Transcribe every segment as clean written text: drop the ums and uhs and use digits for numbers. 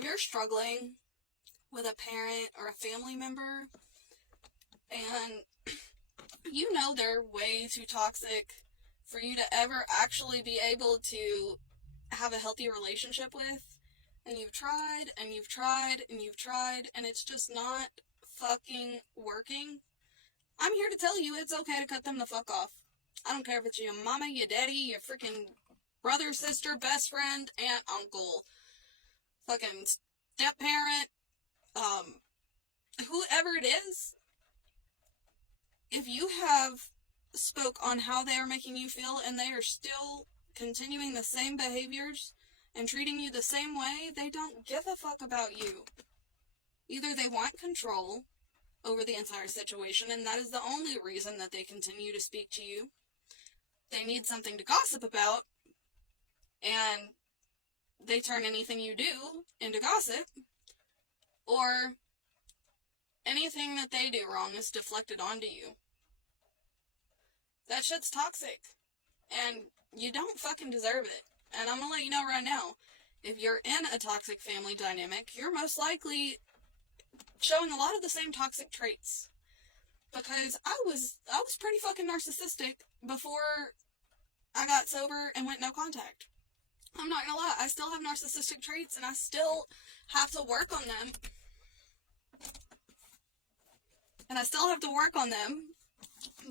if you're struggling with a parent or a family member and you know they're way too toxic for you to ever actually be able to have a healthy relationship with, and you've tried and you've tried and you've tried and it's just not fucking working, I'm here to tell you it's okay to cut them the fuck off. I don't care if it's your mama, your daddy, your freaking brother, sister, best friend, aunt, uncle, fucking step-parent, whoever it is. If you have spoke on how they are making you feel and they are still continuing the same behaviors and treating you the same way, they don't give a fuck about you. Either they want control over the entire situation, and that is the only reason that they continue to speak to you. They need something to gossip about, and they turn anything you do into gossip, or anything that they do wrong is deflected onto you. That shit's toxic, and you don't fucking deserve it. And I'm gonna let you know right now, if you're in a toxic family dynamic, you're most likely showing a lot of the same toxic traits. Because I was pretty fucking narcissistic before I got sober and went no contact. I'm not gonna lie, I still have narcissistic traits and I still have to work on them.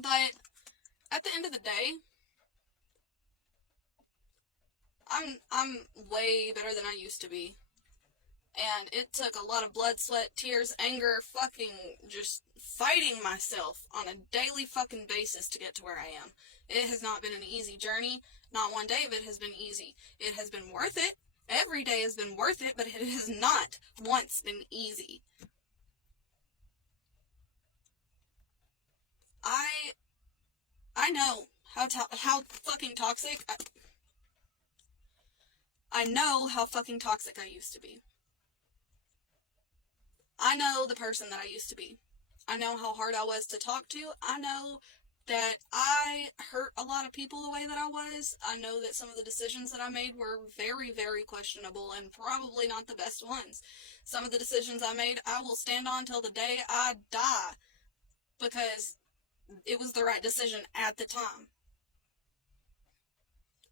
But at the end of the day, I'm way better than I used to be. And it took a lot of blood, sweat, tears, anger, fucking just fighting myself on a daily fucking basis to get to where I am. It has not been an easy journey. Not one day of it has been easy. It has been worth it. Every day has been worth it, but it has not once been easy. I know how fucking toxic I know how fucking toxic I used to be. I know the person that I used to be. I know how hard I was to talk to. I know that I hurt a lot of people the way that I was. I know that some of the decisions that I made were very, very questionable and probably not the best ones. Some of the decisions I made, I will stand on till the day I die because it was the right decision at the time.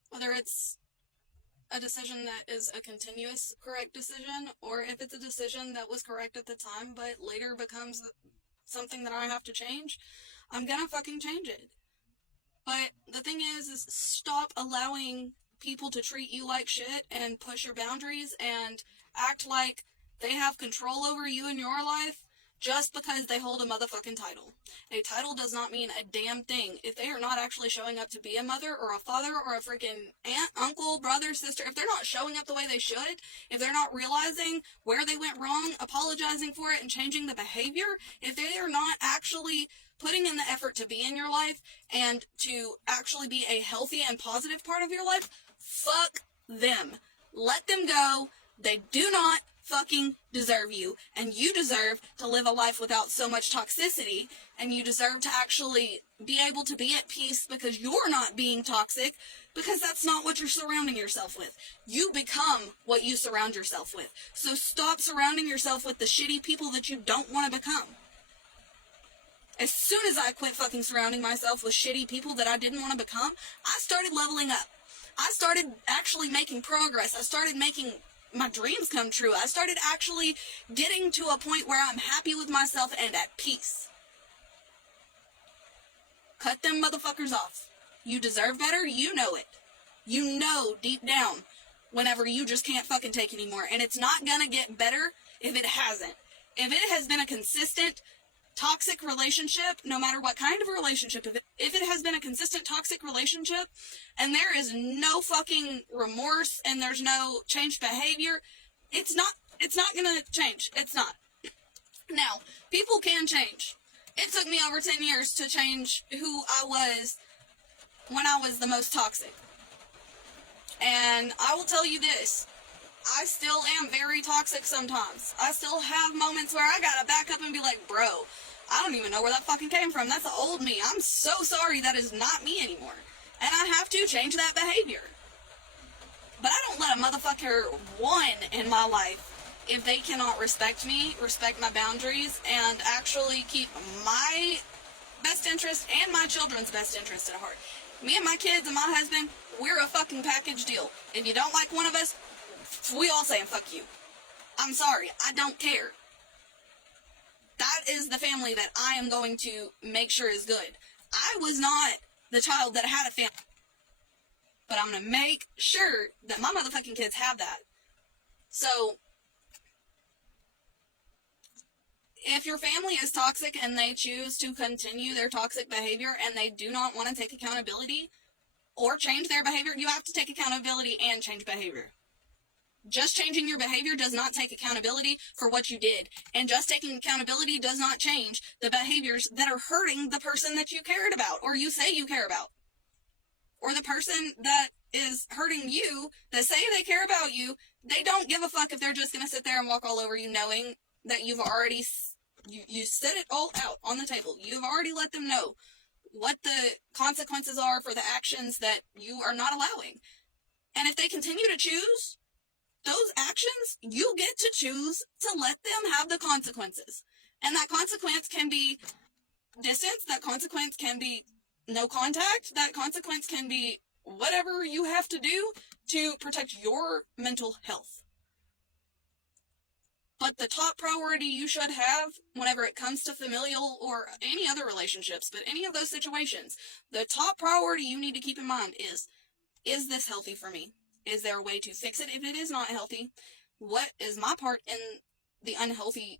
Whether it's a decision that is a continuous correct decision, or if it's a decision that was correct at the time but later becomes something that I have to change, I'm gonna fucking change it. But the thing is stop allowing people to treat you like shit and push your boundaries and act like they have control over you in your life just because they hold a motherfucking title. A title does not mean a damn thing. If they are not actually showing up to be a mother or a father or a freaking aunt, uncle, brother, sister, if they're not showing up the way they should, if they're not realizing where they went wrong, apologizing for it, and changing the behavior, if they are not actually putting in the effort to be in your life and to actually be a healthy and positive part of your life, fuck them. Let them go. They do not fucking deserve you, and you deserve to live a life without so much toxicity, and you deserve to actually be able to be at peace because you're not being toxic, because that's not what you're surrounding yourself with. You become what you surround yourself with. So stop surrounding yourself with the shitty people that you don't want to become. As soon as I quit fucking surrounding myself with shitty people that I didn't want to become, I started leveling up. I started actually making progress. I started making my dreams come true. I started actually getting to a point where I'm happy with myself and at peace. Cut them motherfuckers off. You deserve better. You know it. You know deep down whenever you just can't fucking take anymore. And it's not gonna get better if it hasn't. If it has been a consistent toxic relationship, no matter what kind of a relationship, if it has been a consistent toxic relationship and there is no fucking remorse and there's no changed behavior, it's not gonna change. It's not. Now, people can change. It took me over 10 years to change who I was when I was the most toxic. And I will tell you this, I still am very toxic sometimes. I still have moments where I gotta back up and be like, bro, I don't even know where that fucking came from. That's the old me. I'm so sorry. That is not me anymore. And I have to change that behavior. But I don't let a motherfucker, one, in my life if they cannot respect me, respect my boundaries, and actually keep my best interest and my children's best interest at heart. Me and my kids and my husband, we're a fucking package deal. If you don't like one of us, we all saying fuck you. I'm sorry, I don't care. That is the family that I am going to make sure is good. I was not the child that had a family, but I'm going to make sure that my motherfucking kids have that. So, if your family is toxic and they choose to continue their toxic behavior and they do not want to take accountability or change their behavior, you have to take accountability and change behavior. Just changing your behavior does not take accountability for what you did. And just taking accountability does not change the behaviors that are hurting the person that you cared about or you say you care about. Or the person that is hurting you, that say they care about you, they don't give a fuck if they're just going to sit there and walk all over you knowing that you've already, you set it all out on the table. You've already let them know what the consequences are for the actions that you are not allowing. And if they continue to choose those actions, you get to choose to let them have the consequences. And that consequence can be distance, that consequence can be no contact, that consequence can be whatever you have to do to protect your mental health. But the top priority you should have whenever it comes to familial or any other relationships, but any of those situations, the top priority you need to keep in mind is this healthy for me? Is there a way to fix it if it is not healthy? What is my part in the unhealthy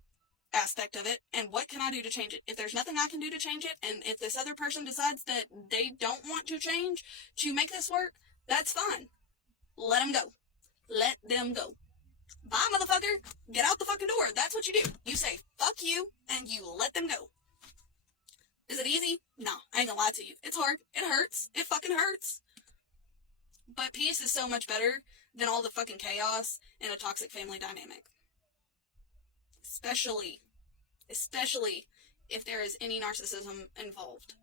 aspect of it? And what can I do to change it? If there's nothing I can do to change it, and if this other person decides that they don't want to change to make this work, that's fine. Let them go. Let them go. Bye, motherfucker. Get out the fucking door. That's what you do. You say, fuck you, and you let them go. Is it easy? No, I ain't gonna lie to you. It's hard. It hurts. It fucking hurts. But peace is so much better than all the fucking chaos in a toxic family dynamic. Especially if there is any narcissism involved.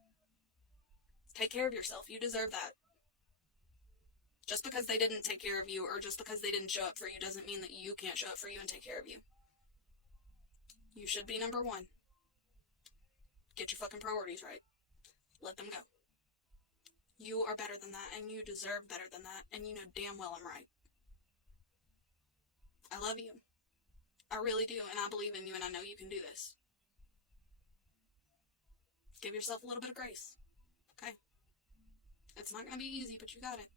Take care of yourself. You deserve that. Just because they didn't take care of you or just because they didn't show up for you doesn't mean that you can't show up for you and take care of you. You should be number one. Get your fucking priorities right. Let them go. You are better than that, and you deserve better than that, and you know damn well I'm right. I love you. I really do, and I believe in you, and I know you can do this. Give yourself a little bit of grace, okay? It's not going to be easy, but you got it.